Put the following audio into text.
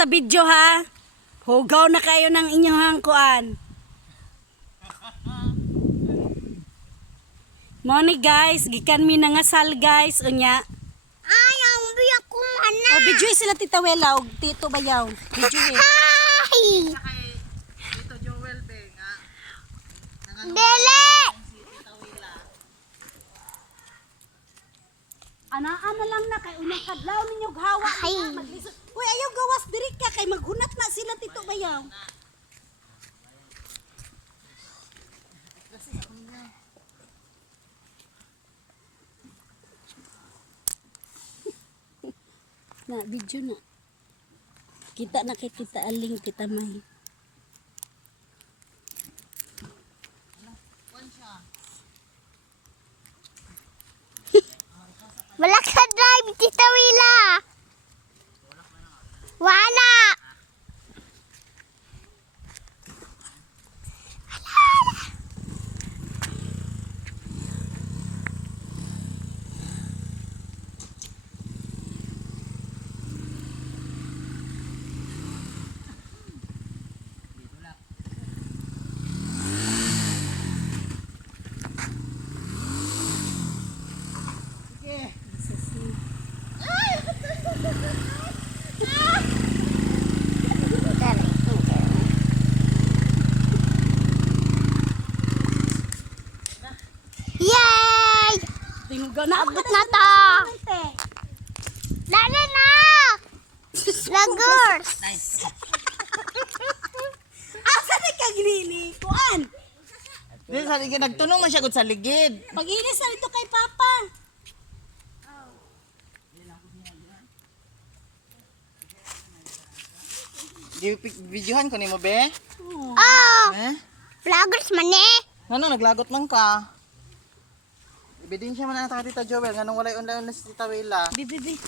sa video ha. Hugaw na kayo ng inyong hangkuan. Moni guys, gikan mi nangasal guys unya. Ay, ang biyak ko anak. O video sila Tita Wela og Tito Bayaw. Video Ay! Tito Joel be nga. Dele! Ana-ana lang na kay unya kadlaw ninyo hawa Ay. na maglisod. Uy ayaw gawas diri ka kay maghunat na sila Tito Bayaw. Na video na. Kita na kay Tita Aling, Tita May. Wala ka drive, Tita Wila. Wala. Yay! Tinggo na Abot na to. Lala na! Lagers! Asa na ka ginilikuan? Di sa ligid nagtunong man siya gud sa ligid. Pag-inis na ito kay Papa. Di videohan ko nimo be. Oh! Eh? Vloggers man eh! Ano naglagot man ka? Ebidensya man ang Tita Joel nganong walay undaon na si Tita Wela. Bibi.